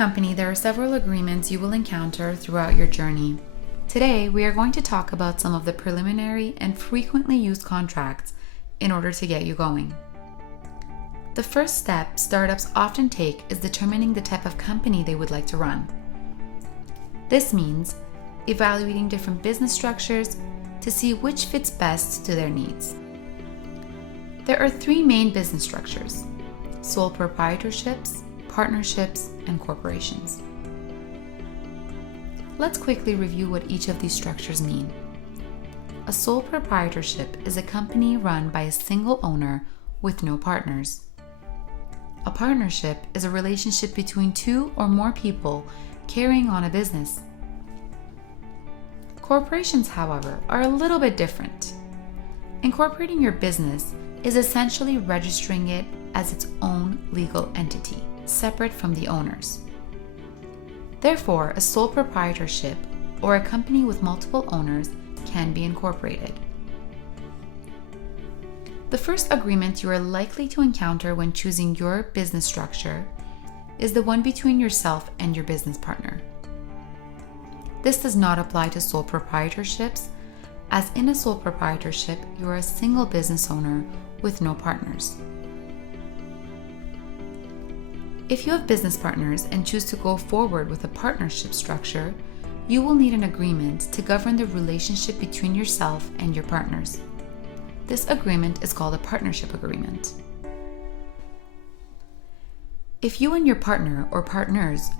company, there are several agreements you will encounter throughout your journey. Today, we are going to talk about some of the preliminary and frequently used contracts in order to get you going. The first step startups often take is determining the type of company they would like to run. This means evaluating different business structures to see which fits best to their needs. There are three main business structures: sole proprietorships, partnerships, and corporations. Let's quickly review what each of these structures mean. A sole proprietorship is a company run by a single owner with no partners. A partnership is a relationship between two or more people carrying on a business. Corporations, however, are a little bit different. Incorporating your business is essentially registering it as its own legal entity, separate from the owners. Therefore, a sole proprietorship or a company with multiple owners can be incorporated. The first agreement you are likely to encounter when choosing your business structure is the one between yourself and your business partner. This does not apply to sole proprietorships, as in a sole proprietorship, you are a single business owner with no partners. If you have business partners and choose to go forward with a partnership structure, you will need an agreement to govern the relationship between yourself and your partners. This agreement is called a partnership agreement. If you and your partner or partners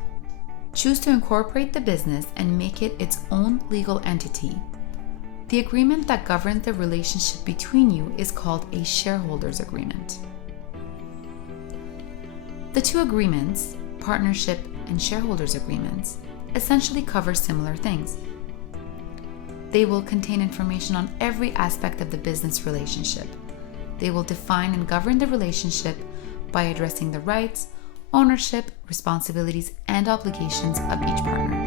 choose to incorporate the business and make it its own legal entity, the agreement that governs the relationship between you is called a shareholders agreement. The two agreements, partnership and shareholders agreements, essentially cover similar things. They will contain information on every aspect of the business relationship. They will define and govern the relationship by addressing the rights, ownership, responsibilities, and obligations of each partner.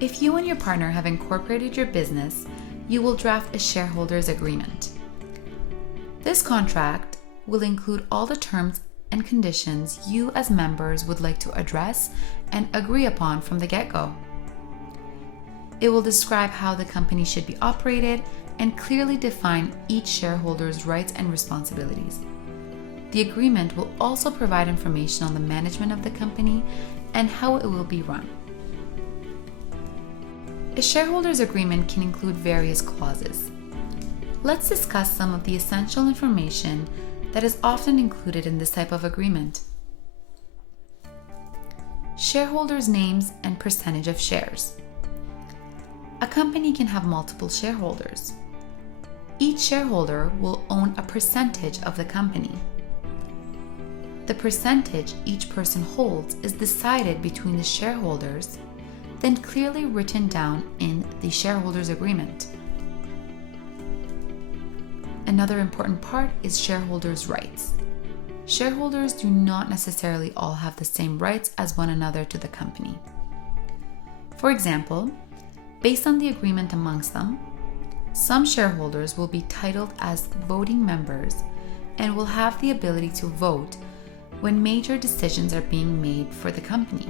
If you and your partner have incorporated your business, you will draft a shareholders agreement. This contract will include all the terms and conditions you as members would like to address and agree upon from the get-go. It will describe how the company should be operated and clearly define each shareholder's rights and responsibilities. The agreement will also provide information on the management of the company and how it will be run. A shareholders agreement can include various clauses. Let's discuss some of the essential information that is often included in this type of agreement. Shareholders' names and percentage of shares. A company can have multiple shareholders. Each shareholder will own a percentage of the company. The percentage each person holds is decided between the shareholders, then clearly written down in the shareholders agreement. Another important part is shareholders' rights. Shareholders do not necessarily all have the same rights as one another to the company. For example, based on the agreement amongst them, some shareholders will be titled as voting members and will have the ability to vote when major decisions are being made for the company,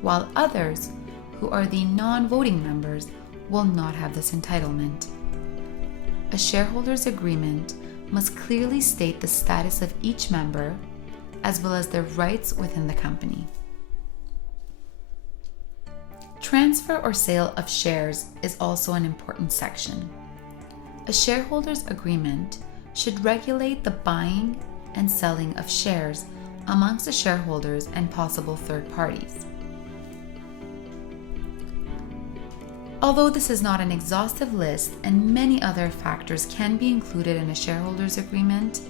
while others, who are the non-voting members, will not have this entitlement. A shareholders agreement must clearly state the status of each member as well as their rights within the company. Transfer or sale of shares is also an important section. A shareholders agreement should regulate the buying and selling of shares amongst the shareholders and possible third parties. Although this is not an exhaustive list and many other factors can be included in a shareholders agreement,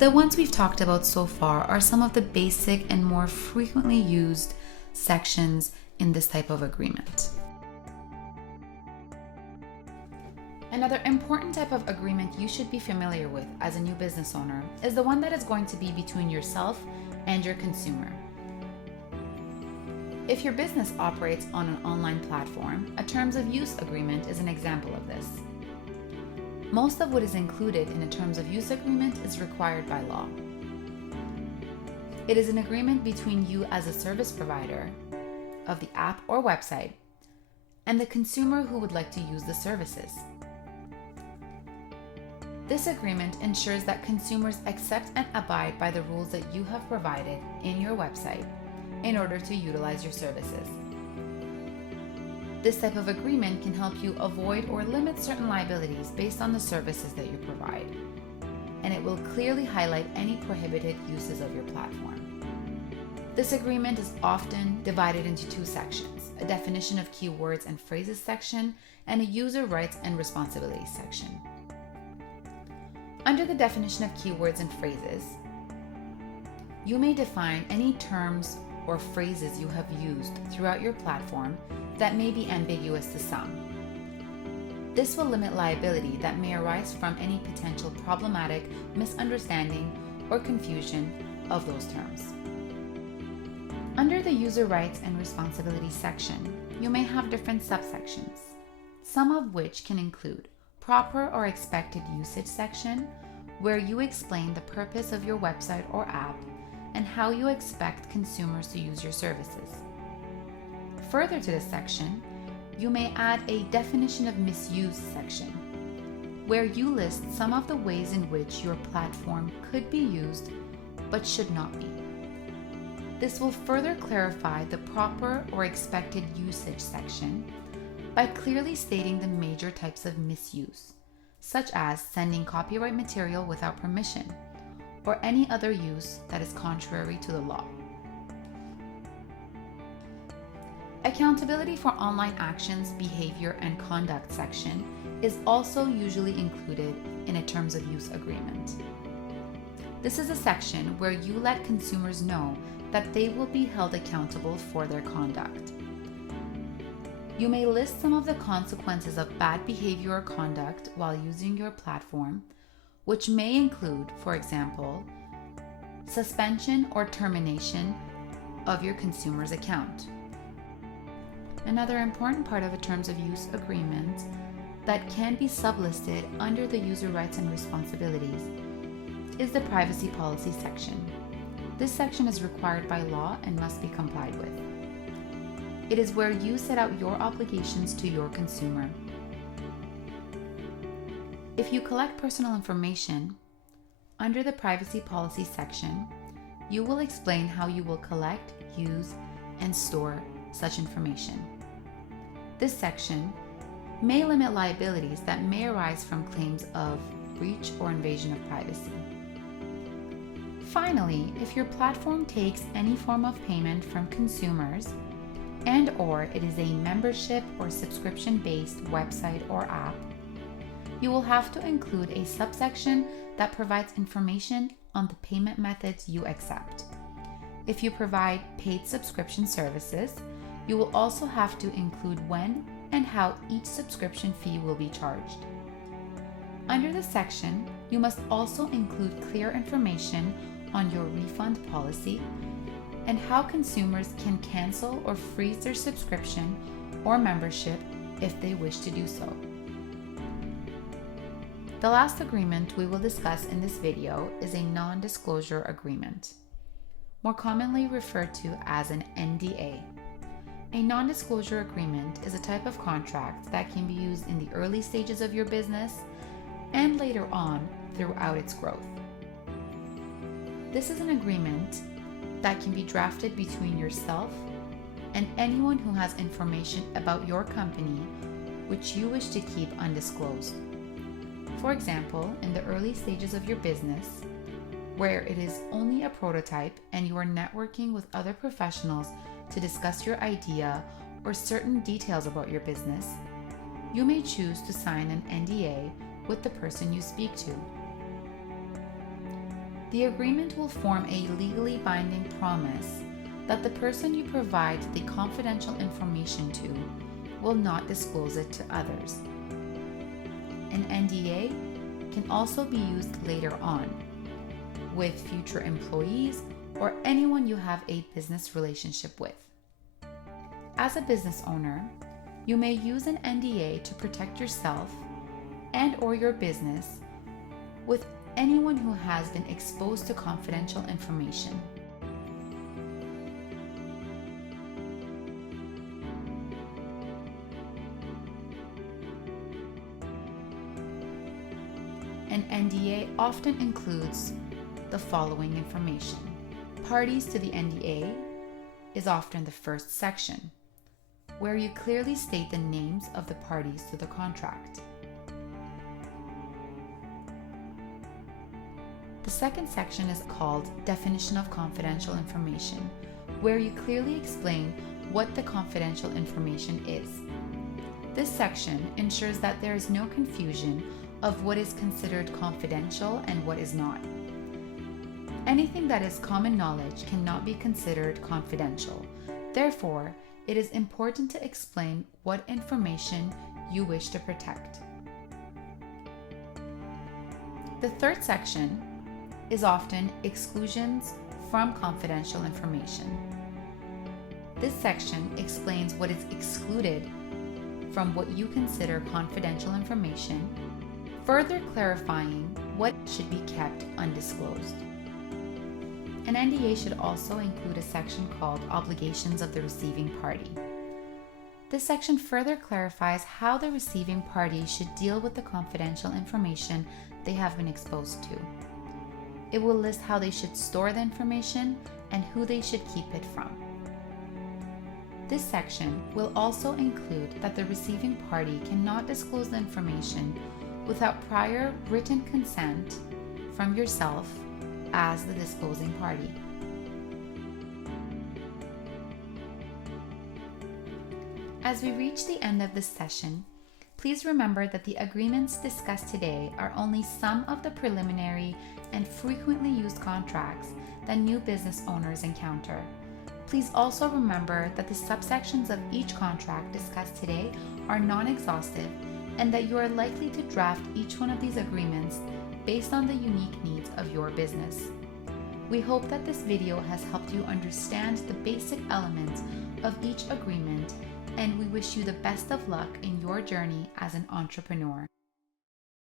the ones we've talked about so far are some of the basic and more frequently used sections in this type of agreement. Another important type of agreement you should be familiar with as a new business owner is the one that is going to be between yourself and your consumer. If your business operates on an online platform, a terms of use agreement is an example of this. Most of what is included in a terms of use agreement is required by law. It is an agreement between you as a service provider of the app or website and the consumer who would like to use the services. This agreement ensures that consumers accept and abide by the rules that you have provided in your website in order to utilize your services. This type of agreement can help you avoid or limit certain liabilities based on the services that you provide, and it will clearly highlight any prohibited uses of your platform. This agreement is often divided into two sections: a definition of keywords and phrases section and a user rights and responsibilities section. Under the definition of keywords and phrases, you may define any terms or phrases you have used throughout your platform that may be ambiguous to some. This will limit liability that may arise from any potential problematic misunderstanding or confusion of those terms. Under the user rights and responsibilities section, you may have different subsections, some of which can include proper or expected usage section, where you explain the purpose of your website or app and how you expect consumers to use your services. Further to this section, you may add a definition of misuse section, where you list some of the ways in which your platform could be used but should not be. This will further clarify the proper or expected usage section by clearly stating the major types of misuse, such as sending copyright material without permission, or any other use that is contrary to the law. Accountability for online actions, behavior, and conduct section is also usually included in a terms of use agreement. This is a section where you let consumers know that they will be held accountable for their conduct. You may list some of the consequences of bad behavior or conduct while using your platform, which may include, for example, suspension or termination of your consumer's account. Another important part of a terms of use agreement that can be sublisted under the user rights and responsibilities is the privacy policy section. This section is required by law and must be complied with. It is where you set out your obligations to your consumer. If you collect personal information, under the privacy policy section, you will explain how you will collect, use, and store such information. This section may limit liabilities that may arise from claims of breach or invasion of privacy. Finally, if your platform takes any form of payment from consumers and/or it is a membership or subscription-based website or app, you will have to include a subsection that provides information on the payment methods you accept. If you provide paid subscription services, you will also have to include when and how each subscription fee will be charged. Under this section, you must also include clear information on your refund policy and how consumers can cancel or freeze their subscription or membership if they wish to do so. The last agreement we will discuss in this video is a non-disclosure agreement, more commonly referred to as an NDA. A non-disclosure agreement is a type of contract that can be used in the early stages of your business and later on throughout its growth. This is an agreement that can be drafted between yourself and anyone who has information about your company which you wish to keep undisclosed. For example, in the early stages of your business, where it is only a prototype and you are networking with other professionals to discuss your idea or certain details about your business, you may choose to sign an NDA with the person you speak to. The agreement will form a legally binding promise that the person you provide the confidential information to will not disclose it to others. An NDA can also be used later on with future employees or anyone you have a business relationship with. As a business owner, you may use an NDA to protect yourself and/or your business with anyone who has been exposed to confidential information. An NDA often includes the following information. Parties to the NDA is often the first section, where you clearly state the names of the parties to the contract. The second section is called Definition of Confidential Information, where you clearly explain what the confidential information is. This section ensures that there is no confusion of what is considered confidential and what is not. Anything that is common knowledge cannot be considered confidential. Therefore, it is important to explain what information you wish to protect. The third section is often exclusions from confidential information. This section explains what is excluded from what you consider confidential information, further clarifying what should be kept undisclosed. An NDA should also include a section called Obligations of the Receiving Party. This section further clarifies how the receiving party should deal with the confidential information they have been exposed to. It will list how they should store the information and who they should keep it from. This section will also include that the receiving party cannot disclose the information without prior written consent from yourself as the disclosing party. As we reach the end of this session, please remember that the agreements discussed today are only some of the preliminary and frequently used contracts that new business owners encounter. Please also remember that the subsections of each contract discussed today are non-exhaustive and that you are likely to draft each one of these agreements based on the unique needs of your business. We hope that this video has helped you understand the basic elements of each agreement, and we wish you the best of luck in your journey as an entrepreneur.